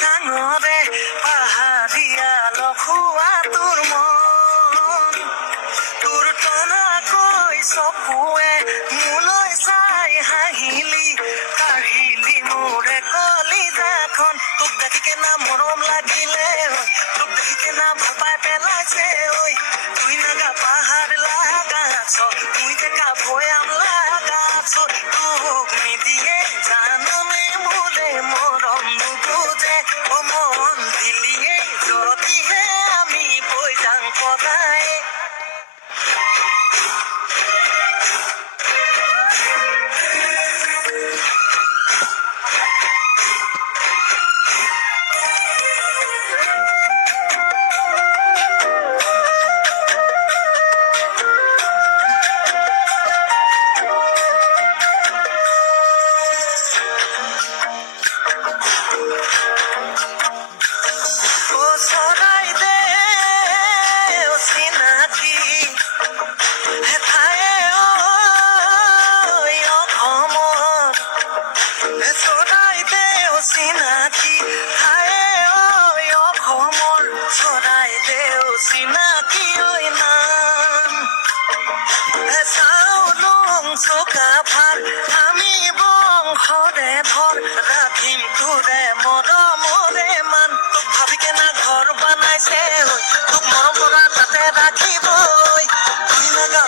চাঙৰে পাহাৰীয়া লখুৱা তোৰ মন তোৰ টনাকৈ চকুৱে মোলৈ চাই হাঁহিলি কাঢ়িলি মোৰে কলিজাখন তোক দেখিকে না মৰম লাগিলে তোক দেখিকে না ভাল পাই পেলাইছে ঐ তুই নাগা পাহাৰ লাগাছ তুই দেখা ভয়াম লাগাছ তোক নিদিয়ে জাননে মোলে মৰম নুবুজে ও মন দিলিয়ে যদিহে আমি বৈ যাং পদাই চিনাকি হায় ঐ অসমৰ চৰাইদেউ চিনাকি ঐ নাম চাউলুং চুকাফাৰ আমি বংশৰে ধৰ ৰাখিম তোৰে মৰমৰে মান তোক ভাবিকে না ঘৰ বনাইছে তোক মৰম পৰা তাতে ৰাখিবই তুই নাগা